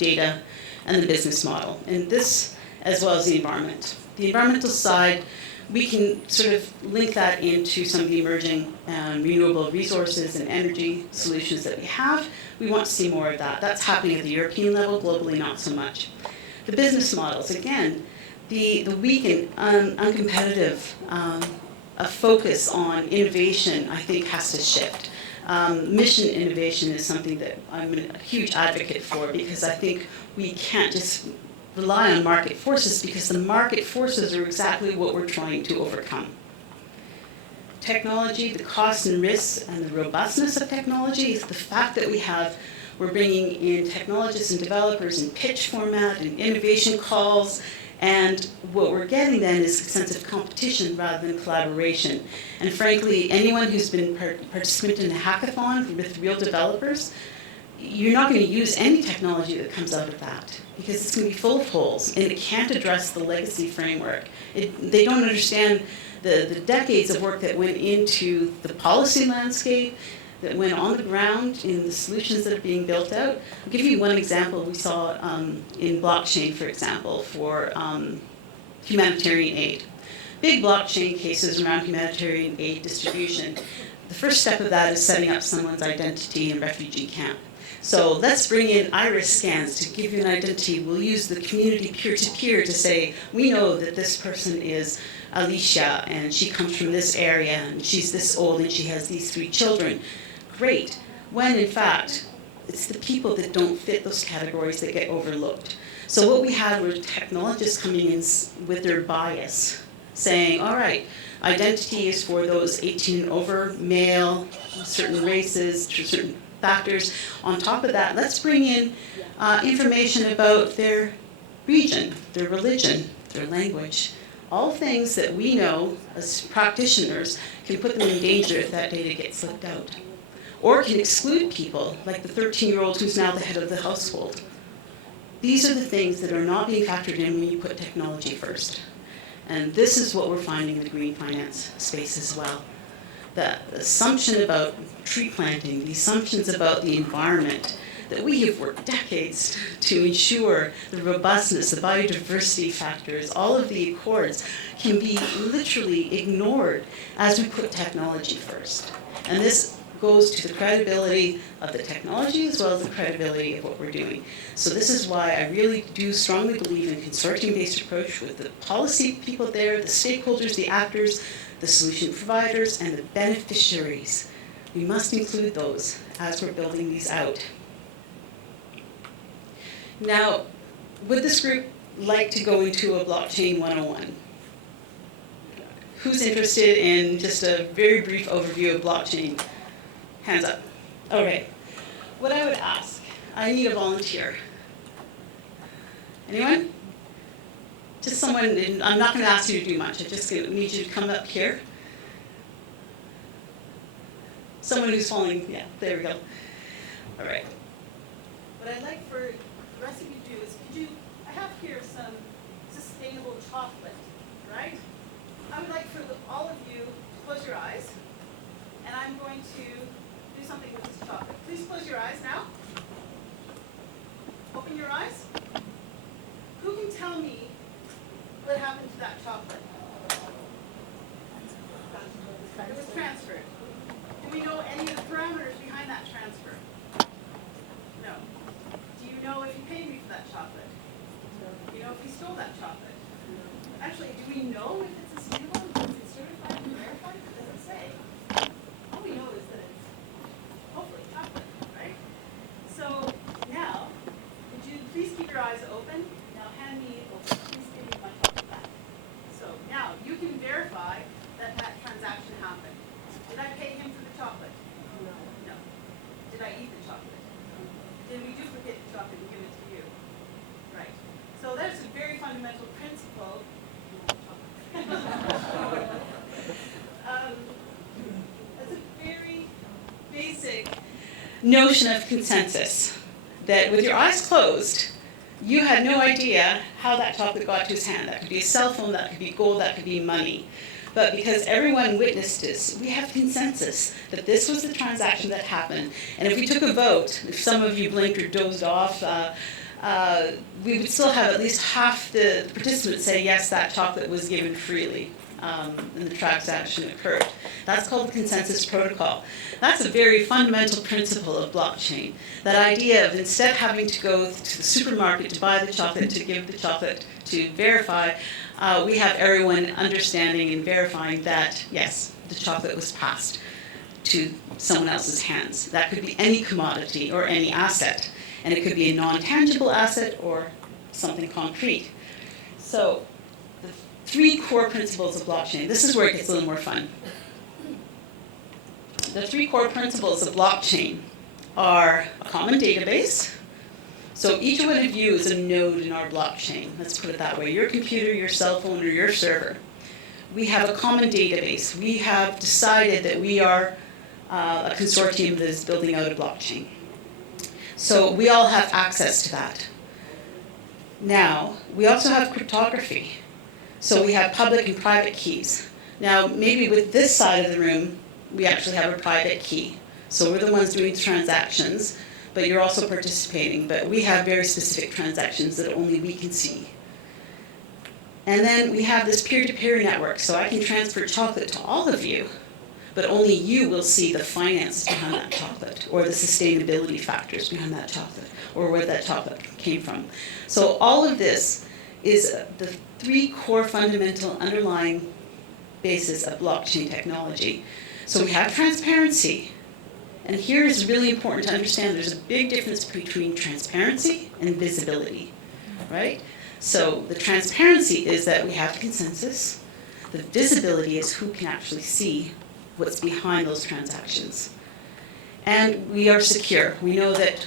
data, and the business model. And this, as well as the environment. The environmental side, we can sort of link that into some of the emerging renewable resources and energy solutions that we have. We want to see more of that. That's happening at the European level, globally not so much. The business models, again, the weak and uncompetitive a focus on innovation, I think, has to shift. Mission innovation is something that I'm a huge advocate for, because I think we can't just rely on market forces, because the market forces are exactly what we're trying to overcome. Technology, the costs and risks and the robustness of technology is the fact that we're bringing in technologists and developers in pitch format and innovation calls, and what we're getting then is a sense of competition rather than collaboration. And frankly, anyone who's been participant in a hackathon with real developers, you're not going to use any technology that comes out of that, because it's going to be full of holes and it can't address the legacy framework. They don't understand the decades of work that went into the policy landscape, that went on the ground in the solutions that are being built out. I'll give you one example we saw in blockchain, for example, for humanitarian aid. Big blockchain cases around humanitarian aid distribution. The first step of that is setting up someone's identity in a refugee camp. So let's bring in iris scans to give you an identity. We'll use the community peer-to-peer to say, we know that this person is Alicia, and she comes from this area, and she's this old, and she has these 3 children. Great. When, in fact, it's the people that don't fit those categories that get overlooked. So what we had were technologists coming in with their bias, saying, all right, identity is for those 18 and over, male, certain races, certain factors. On top of that, let's bring in information about their region, their religion, their language. All things that we know as practitioners can put them in danger if that data gets slipped out. Or can exclude people, like the 13-year-old who's now the head of the household. These are the things that are not being factored in when you put technology first. And this is what we're finding in the green finance space as well. The assumption about tree planting, the assumptions about the environment, that we have worked decades to ensure the robustness, the biodiversity factors, all of the accords can be literally ignored as we put technology first. And this goes to the credibility of the technology as well as the credibility of what we're doing. So this is why I really do strongly believe in a consortium-based approach with the policy people there, the stakeholders, the actors, the solution providers, and the beneficiaries. We must include those as we're building these out. Now, would this group like to go into a blockchain 101? Who's interested in just a very brief overview of blockchain? Hands up. Okay. What I would ask, I need a volunteer. Anyone? Just someone, I'm not going to ask you to do much. I just need you to come up here. Someone who's following, yeah, there we go. All right. What I'd like for the rest of you to do is, I have here some sustainable chocolate, right? I would like for all of you to close your eyes, and I'm going to do something with this chocolate. Please close your eyes now. Open your eyes. Who can tell me what happened to that chocolate? It was transferred. Do we know any of the parameters behind that transfer? No. Do you know if he paid me for that chocolate? Do you know if he stole that chocolate? Actually, do we know if it's sustainable? Is it certified and verified? What does it say? All we know is that it's hopefully chocolate, right? So now, would you please keep your eyes open? Now hand me over. Please give me my chocolate back. So now you can verify that that transaction happened. Did I pay him for the chocolate? No. No. Did I eat the chocolate? Did we duplicate the chocolate and give it to you? Right. So that's a very fundamental principle. That's a very basic Notion of consensus, that with your eyes closed, you had no idea how that chocolate got to his hand. That could be a cell phone, that could be gold, that could be money. But because everyone witnessed this, we have consensus that this was the transaction that happened. And if we took a vote, if some of you blinked or dozed off, we would still have at least half the participants say, yes, that chocolate was given freely, and the transaction occurred. That's called the consensus protocol. That's a very fundamental principle of blockchain. That idea of instead of having to go to the supermarket to buy the chocolate, to give the chocolate, to verify, we have everyone understanding and verifying that, yes, the chocolate was passed to someone else's hands. That could be any commodity or any asset. And it could be a non-tangible asset or something concrete. So the 3 core principles of blockchain, this is where it gets a little more fun. The 3 core principles of blockchain are a common database. So each one of you is a node in our blockchain. Let's put it that way. Your computer, your cell phone, or your server. We have a common database. We have decided that we are a consortium that is building out a blockchain. So we all have access to that. Now, we also have cryptography. So we have public and private keys. Now, maybe with this side of the room, we actually have a private key. So we're the ones doing transactions, but you're also participating. But we have very specific transactions that only we can see. And then we have this peer-to-peer network. So I can transfer chocolate to all of you, but only you will see the finances behind that chocolate, or the sustainability factors behind that chocolate, or where that chocolate came from. So all of this is the 3 core fundamental underlying basis of blockchain technology. So we have transparency. And here is really important to understand there's a big difference between transparency and visibility, right? So the transparency is that we have consensus. The visibility is who can actually see what's behind those transactions. And we are secure. We know that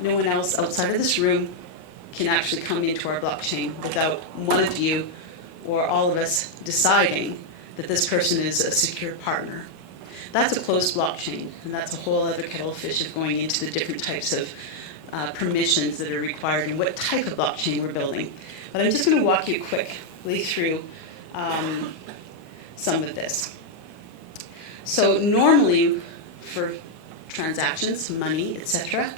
no one else outside of this room can actually come into our blockchain without one of you or all of us deciding that this person is a secure partner. That's a closed blockchain, and that's a whole other kettle of fish of going into the different types of permissions that are required and what type of blockchain we're building. But I'm just going to walk you quickly through some of this. So normally, for transactions, money, etc.,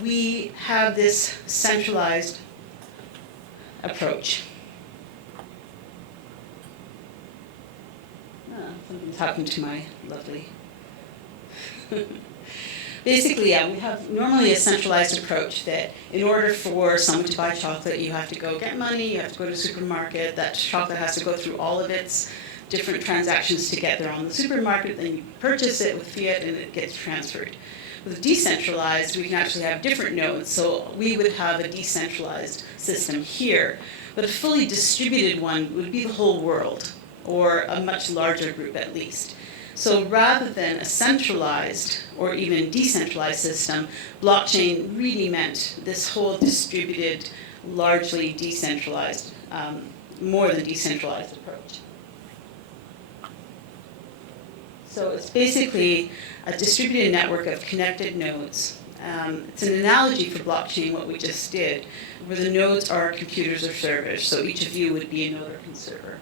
we have this centralized approach. Something's happened to my lovely... Basically, yeah, we have normally a centralized approach that in order for someone to buy chocolate, you have to go get money, you have to go to a supermarket, that chocolate has to go through all of its different transactions to get there on the supermarket, then you purchase it with fiat and it gets transferred. With decentralized, we can actually have different nodes, so we would have a decentralized system here, but a fully distributed one would be the whole world, or a much larger group at least. So rather than a centralized or even decentralized system, blockchain really meant this whole distributed, largely decentralized, more than decentralized approach. So it's basically a distributed network of connected nodes. It's an analogy for blockchain, what we just did, where the nodes are computers or servers, so each of you would be a node or server.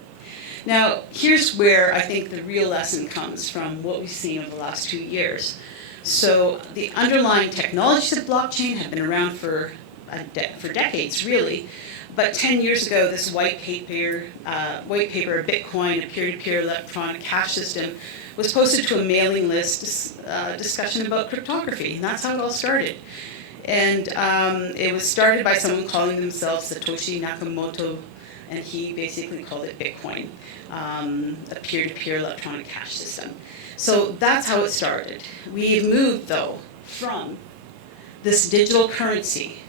Now, here's where I think the real lesson comes from what we've seen over the last 2 years. So the underlying technologies of blockchain have been around for decades, really. But 10 years ago, this white paper, Bitcoin, a peer-to-peer electronic cash system, was posted to a mailing list discussion about cryptography, and that's how it all started. And it was started by someone calling themselves Satoshi Nakamoto, and he basically called it Bitcoin, a peer-to-peer electronic cash system. So that's how it started. We've moved, though, from this digital currency.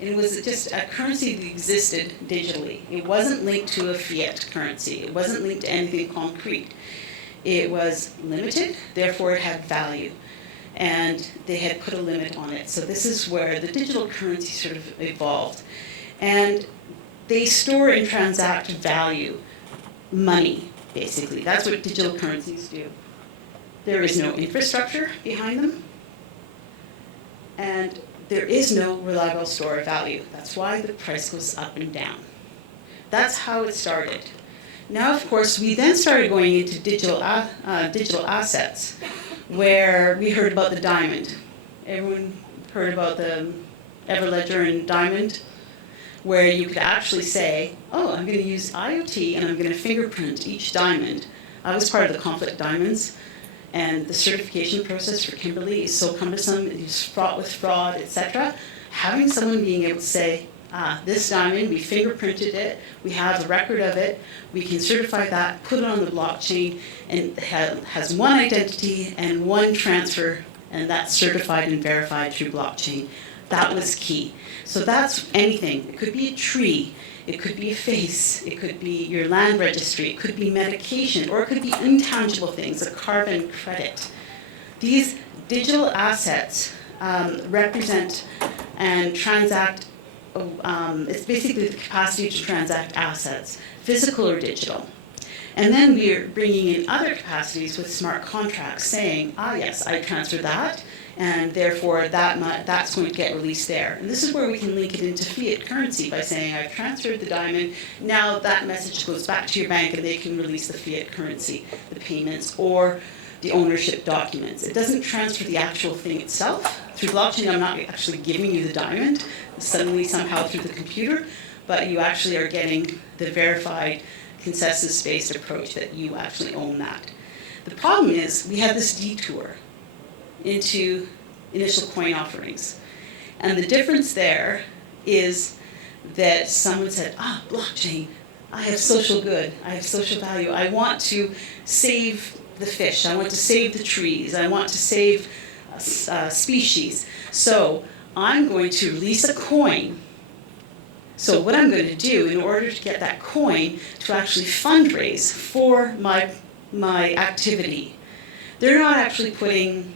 It was just a currency that existed digitally. It wasn't linked to a fiat currency. It wasn't linked to anything concrete. It was limited, therefore it had value. And they had put a limit on it. So this is where the digital currency sort of evolved. And they store and transact value, money, basically. That's what digital currencies do. There is no infrastructure behind them, and there is no reliable store of value. That's why the price goes up and down. That's how it started. Now, of course, we then started going into digital assets, where we heard about the diamond. Everyone heard about the Everledger and Diamond, where you could actually say, oh, I'm going to use IoT and I'm going to fingerprint each diamond. I was part of the conflict diamonds, and the certification process for Kimberly is so cumbersome, it is fraught with fraud, etc. Having someone being able to say, this diamond, we fingerprinted it, we have a record of it, we can certify that, put it on the blockchain, and it has one identity and one transfer, and that's certified and verified through blockchain. That was key. So that's anything. It could be a tree, it could be a face, it could be your land registry, it could be medication, or it could be intangible things, a carbon credit. These digital assets represent and transact, it's basically the capacity to transact assets, physical or digital. And then we're bringing in other capacities with smart contracts saying, yes, I transfer that, and therefore that's going to get released there. And this is where we can link it into fiat currency by saying, I've transferred the diamond, now that message goes back to your bank and they can release the fiat currency, the payments, or the ownership documents. It doesn't transfer the actual thing itself. Through blockchain, I'm not actually giving you the diamond, suddenly somehow through the computer, but you actually are getting the verified consensus-based approach that you actually own that. The problem is we had this detour into initial coin offerings. And the difference there is that someone said, blockchain, I have social good, I have social value, I want to save the fish, I want to save the trees, I want to save species. So I'm going to release a coin. So what I'm going to do in order to get that coin to actually fundraise for my activity, they're not actually putting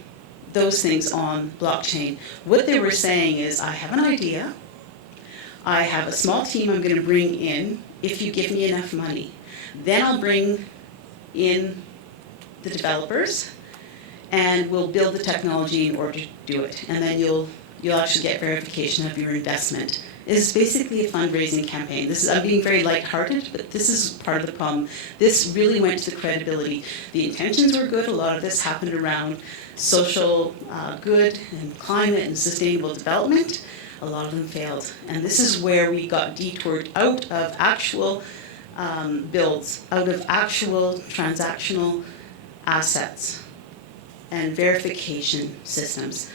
those things on blockchain. What they were saying is, I have an idea, I have a small team I'm going to bring in if you give me enough money. Then I'll bring in the developers and we'll build the technology in order to do it. And then you'll actually get verification of your investment. It's basically a fundraising campaign. I'm being very lighthearted, but this is part of the problem. This really went to the credibility. The intentions were good. A lot of this happened around social good and climate and sustainable development. A lot of them failed. And this is where we got detoured out of actual builds, out of actual transactional assets and verification systems.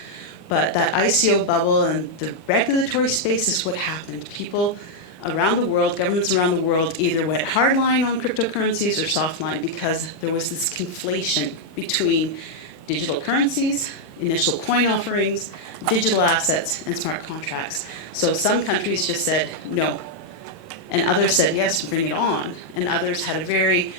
But that ICO bubble and the regulatory space is what happened. People around the world, governments around the world, either went hardline on cryptocurrencies or softline because there was this conflation between digital currencies, initial coin offerings, digital assets, and smart contracts. So some countries just said no, and others said yes, bring it on, and others had a very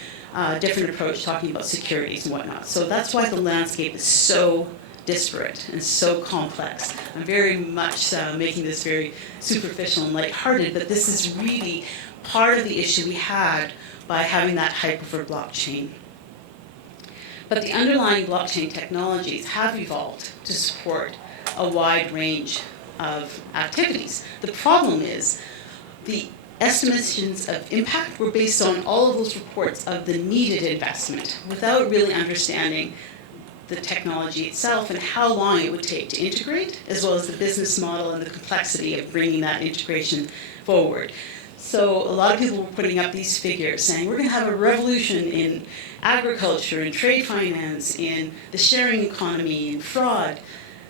different approach talking about securities and whatnot. So that's why the landscape is so disparate and so complex. I'm very much making this very superficial and lighthearted, but this is really part of the issue we had by having that hyper blockchain. But the underlying blockchain technologies have evolved to support a wide range of activities. The problem is the estimations of impact were based on all of those reports of the needed investment without really understanding the technology itself and how long it would take to integrate, as well as the business model and the complexity of bringing that integration forward. So a lot of people were putting up these figures saying we're going to have a revolution in agriculture, in trade finance, in the sharing economy, in fraud.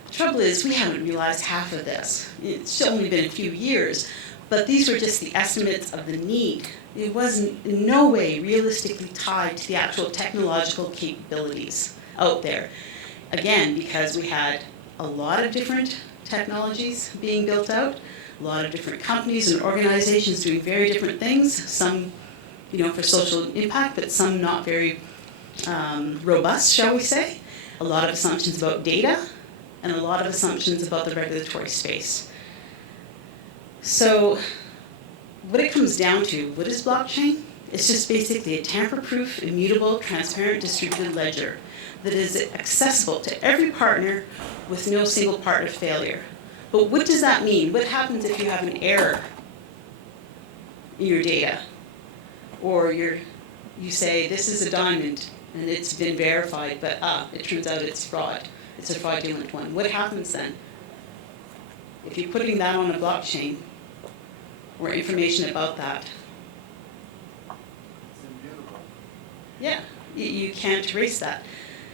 The trouble is we haven't realized half of this. It's only been a few years, but these were just the estimates of the need. It wasn't in no way realistically tied to the actual technological capabilities out there. Again, because we had a lot of different technologies being built out, a lot of different companies and organizations doing very different things, some for social impact, but some not very robust, shall we say. A lot of assumptions about data and a lot of assumptions about the regulatory space. So what it comes down to, what is blockchain? It's just basically a tamper-proof, immutable, transparent, distributed ledger that is accessible to every partner with no single part of failure. But what does that mean? What happens if you have an error in your data? Or you say, this is a diamond, and it's been verified, but it turns out it's fraud. It's a fraudulent one. What happens then? if you're putting that on a blockchain or information about that, yeah, you can't erase that.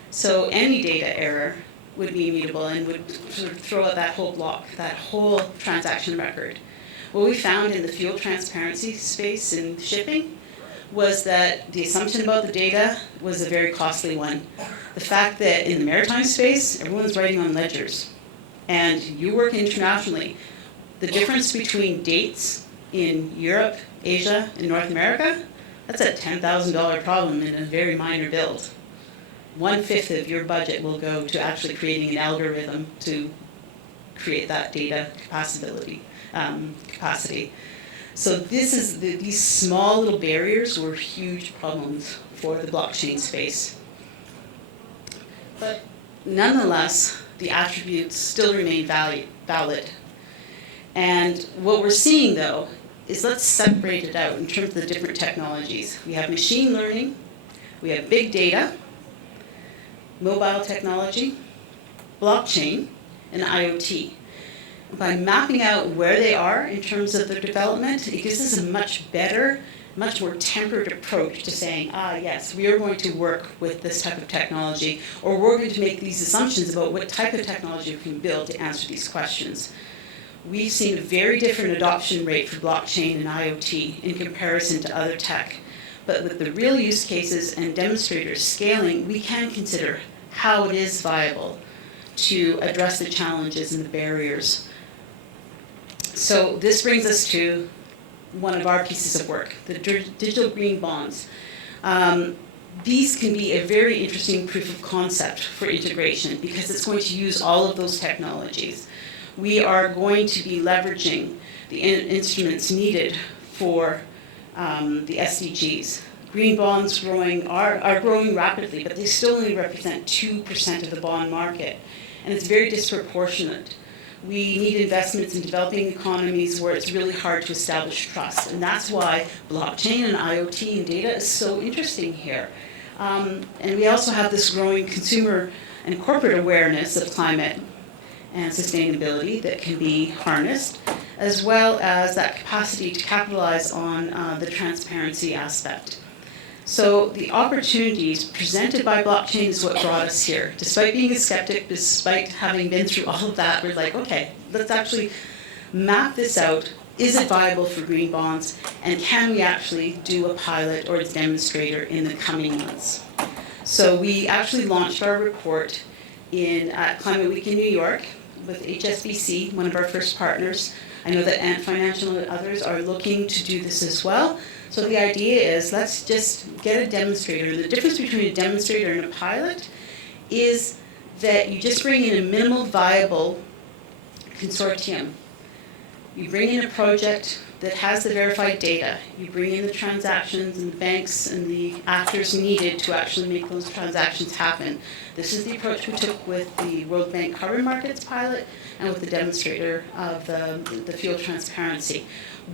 So any data error would be immutable and would sort of throw out that whole block, that whole transaction record. What we found in the fuel transparency space in shipping was that the assumption about the data was a very costly one. The fact that in the maritime space, everyone's writing on ledgers, and you work internationally, the difference between dates in Europe, Asia, and North America, that's a $10,000 problem in a very minor build. 1/5 of your budget will go to actually creating an algorithm to create that data capacity. So these small little barriers were huge problems for the blockchain space. But nonetheless, the attributes still remain valid. And what we're seeing, though, is let's separate it out in terms of the different technologies. We have machine learning, we have big data, mobile technology, blockchain, and IoT. By mapping out where they are in terms of their development, it gives us a much better, much more tempered approach to saying, yes, we are going to work with this type of technology, or we're going to make these assumptions about what type of technology we can build to answer these questions. We've seen a very different adoption rate for blockchain and IoT in comparison to other tech. But with the real use cases and demonstrators scaling, we can consider how it is viable to address the challenges and the barriers. So this brings us to one of our pieces of work, the digital green bonds. These can be a very interesting proof of concept for integration because it's going to use all of those technologies. We are going to be leveraging the instruments needed for the SDGs. Green bonds are growing rapidly, but they still only represent 2% of the bond market, and it's very disproportionate. We need investments in developing economies where it's really hard to establish trust, and that's why blockchain and IoT and data is so interesting here. And we also have this growing consumer and corporate awareness of climate and sustainability that can be harnessed, as well as that capacity to capitalize on the transparency aspect. So the opportunities presented by blockchain is what brought us here. Despite being a skeptic, despite having been through all of that, we're like, okay, let's actually map this out. Is it viable for green bonds? And can we actually do a pilot or a demonstrator in the coming months? So we actually launched our report at Climate Week in New York with HSBC, one of our first partners. I know that Ant Financial and others are looking to do this as well. So the idea is let's just get a demonstrator. The difference between a demonstrator and a pilot is that you just bring in a minimal viable consortium. You bring in a project that has the verified data. You bring in the transactions and the banks and the actors needed to actually make those transactions happen. This is the approach we took with the World Bank Carbon Markets pilot and with the demonstrator of the fuel transparency.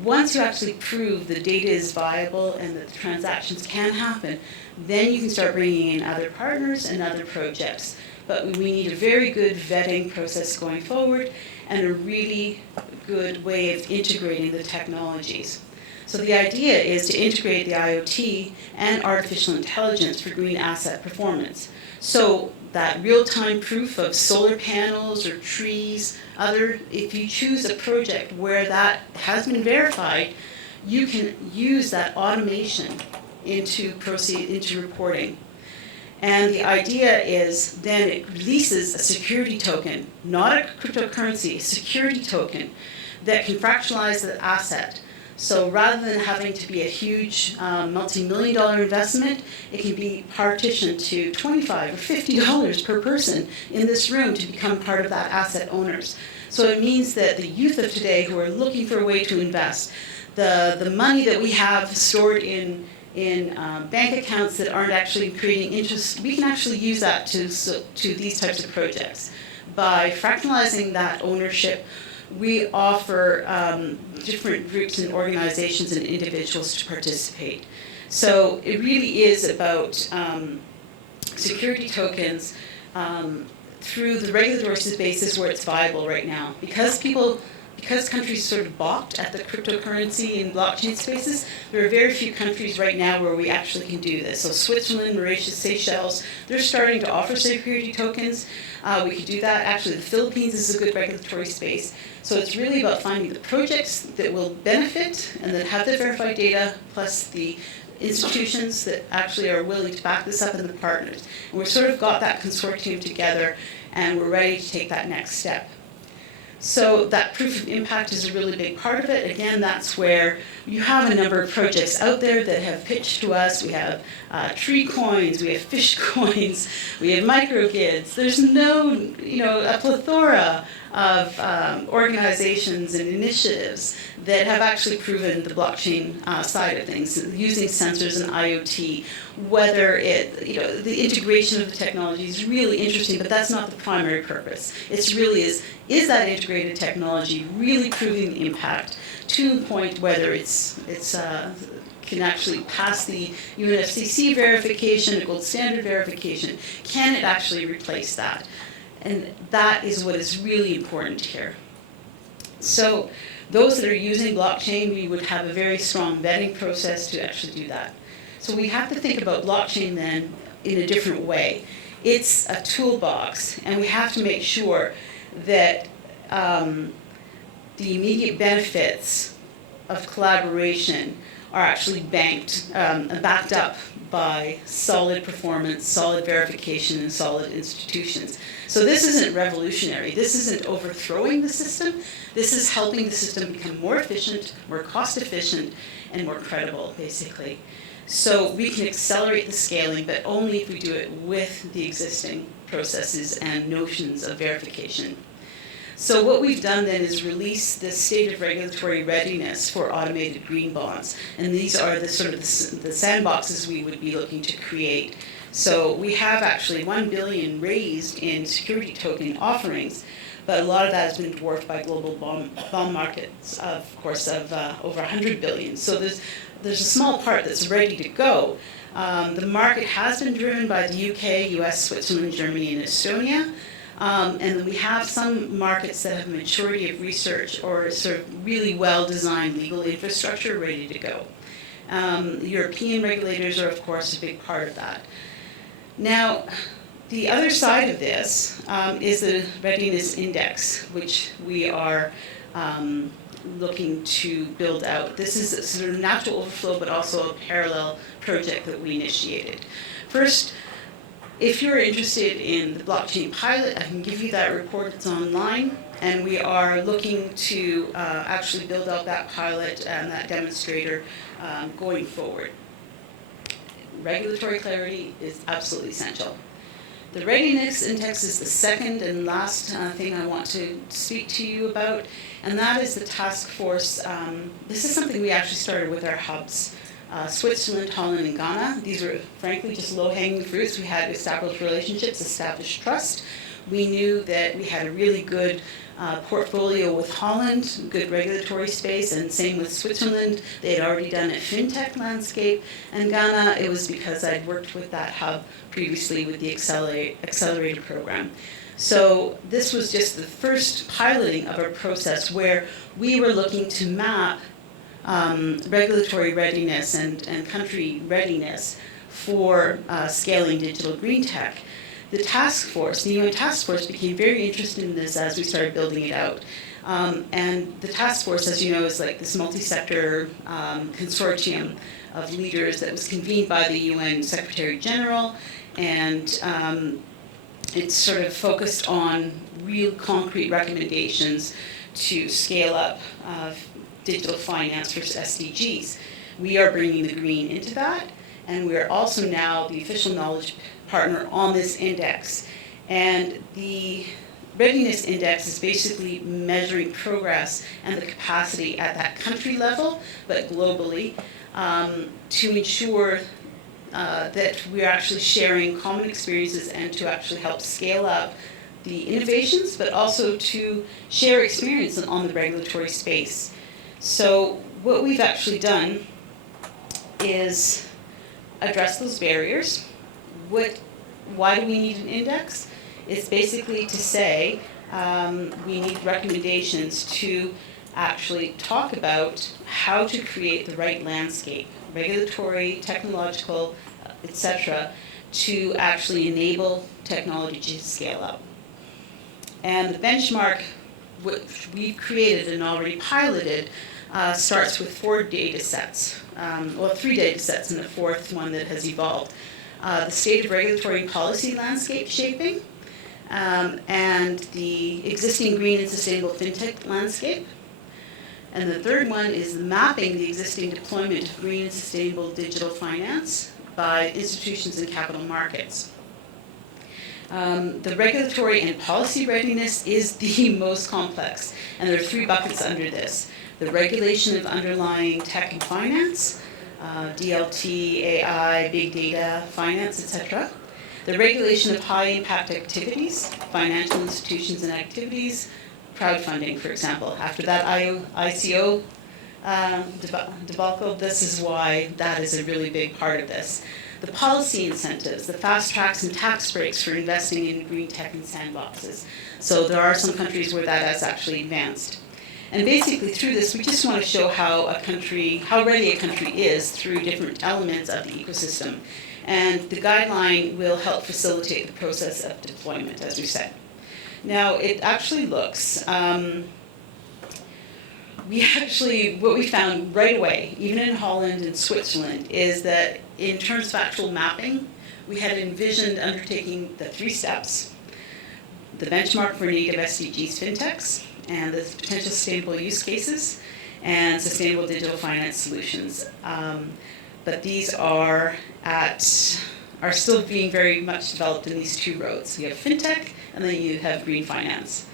Once you actually prove the data is viable and that the transactions can happen, then you can start bringing in other partners and other projects. But we need a very good vetting process going forward and a really good way of integrating the technologies. So the idea is to integrate the IoT and artificial intelligence for green asset performance. So that real-time proof of solar panels or trees, if you choose a project where that has been verified, you can use that automation into reporting. And the idea is then it releases a security token, not a cryptocurrency, a security token that can fractionalize the asset. So rather than having to be a huge multi-million-dollar investment, it can be partitioned to $25 or $50 per person in this room to become part of that asset owners. So it means that the youth of today who are looking for a way to invest, the money that we have stored in bank accounts that aren't actually creating interest, we can actually use that to these types of projects. By fractionalizing that ownership, we offer different groups and organizations and individuals to participate. So it really is about security tokens, through the regulatory spaces where it's viable right now. Because countries sort of balked at the cryptocurrency and blockchain spaces, there are very few countries right now where we actually can do this. So Switzerland, Mauritius, Seychelles, they're starting to offer security tokens. We could do that. Actually, the Philippines is a good regulatory space. So it's really about finding the projects that will benefit and that have the verified data, plus the institutions that actually are willing to back this up, and the partners. And we've sort of got that consortium together, and we're ready to take that next step. So that proof of impact is a really big part of it. Again, that's where you have a number of projects out there that have pitched to us. We have tree coins, we have fish coins, we have microgids. There's a plethora of organizations and initiatives that have actually proven the blockchain side of things, using sensors and IoT. Whether the integration of the technology is really interesting, but that's not the primary purpose. It's really is that integrated technology really proving the impact to the point whether it's can actually pass the UNFCCC verification, a gold standard verification? Can it actually replace that? And that is what is really important here. So those that are using blockchain, we would have a very strong vetting process to actually do that. So we have to think about blockchain then in a different way. It's a toolbox, and we have to make sure that the immediate benefits of collaboration are actually backed up by solid performance, solid verification, and solid institutions. So this isn't revolutionary. This isn't overthrowing the system. This is helping the system become more efficient, more cost efficient, and more credible, basically. So we can accelerate the scaling, but only if we do it with the existing processes and notions of verification. So what we've done then is release the state of regulatory readiness for automated green bonds. And these are the sort of the sandboxes we would be looking to create. So we have actually $1 billion raised in security token offerings, but a lot of that has been dwarfed by global bond markets, of course, of over $100 billion. So there's a small part that's ready to go. The market has been driven by the UK, US, Switzerland, Germany, and Estonia. And we have some markets that have maturity of research or sort of really well-designed legal infrastructure ready to go. European regulators are, of course, a big part of that. Now, the other side of this is the readiness index, which we are looking to build out. This is a sort of natural overflow, but also a parallel project that we initiated. First, if you're interested in the blockchain pilot, I can give you that report. It's online, and we are looking to actually build out that pilot and that demonstrator going forward. Regulatory clarity is absolutely essential. The readiness index is the second and last thing I want to speak to you about, and that is the task force. This is something we actually started with our hubs. Switzerland, Holland, and Ghana. These were, frankly, just low-hanging fruits. We had established relationships, established trust. We knew that we had a really good portfolio with Holland, good regulatory space, and same with Switzerland. They had already done a fintech landscape. And Ghana, it was because I'd worked with that hub previously with the accelerator program. So this was just the first piloting of a process where we were looking to map regulatory readiness and country readiness for scaling digital green tech. The task force, the UN task force, became very interested in this as we started building it out. And the task force, as you know, is like this multi-sector consortium of leaders that was convened by the UN Secretary General, and it's sort of focused on real concrete recommendations to scale up digital finance for SDGs. We are bringing the green into that, and we are also now the official knowledge partner on this index. And the readiness index is basically measuring progress and the capacity at that country level, but globally, to ensure that we're actually sharing common experiences and to actually help scale up the innovations, but also to share experience on the regulatory space. So what we've actually done is address those barriers. Why do we need an index? is basically to say we need recommendations to actually talk about how to create the right landscape, regulatory, technological, etc., to actually enable technology to scale up. And the benchmark, which we've created and already piloted, starts with 4 data sets, 3 data sets and the 4th one that has evolved. The state of regulatory and policy landscape shaping, and the existing green and sustainable fintech landscape. And the 3rd one is mapping the existing deployment of green and sustainable digital finance by institutions and capital markets. The regulatory and policy readiness is the most complex, and there are 3 buckets under this. The regulation of underlying tech and finance, DLT, AI, big data, finance, etc. The regulation of high-impact activities, financial institutions and activities, crowdfunding, for example. After that ICO debacle, this is why that is a really big part of this. The policy incentives, the fast tracks and tax breaks for investing in green tech and sandboxes. So there are some countries where that has actually advanced. And basically through this, we just want to show how ready a country is through different elements of the ecosystem. And the guideline will help facilitate the process of deployment, as we said. Now, it actually looks, what we found right away, even in Holland and Switzerland, is that in terms of actual mapping, we had envisioned undertaking the 3 steps: the benchmark for native SDGs fintechs, and the potential sustainable use cases, and sustainable digital finance solutions. But these are still being very much developed in these 2 roads. You have fintech, and then you have green finance,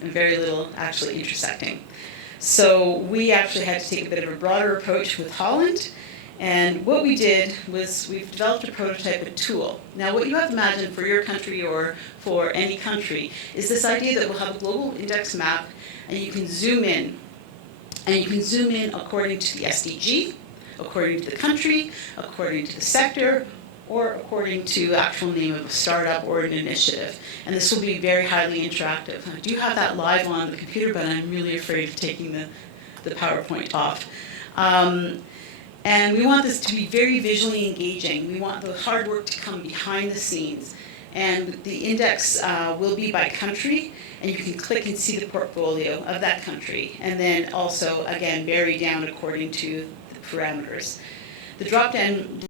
and very little actually intersecting. So we actually had to take a bit of a broader approach with Holland, and what we did was we've developed a prototype, a tool. Now what you have to imagine for your country or for any country is this idea that we'll have a global index map, and you can zoom in. And you can zoom in according to the SDG, according to the country, according to the sector, or according to the actual name of a startup or an initiative. And this will be very highly interactive. I do have that live on the computer, but I'm really afraid of taking the PowerPoint off. And we want this to be very visually engaging. We want the hard work to come behind the scenes. And the index will be by country, and you can click and see the portfolio of that country. And then also, again, vary down according to the parameters. The drop-down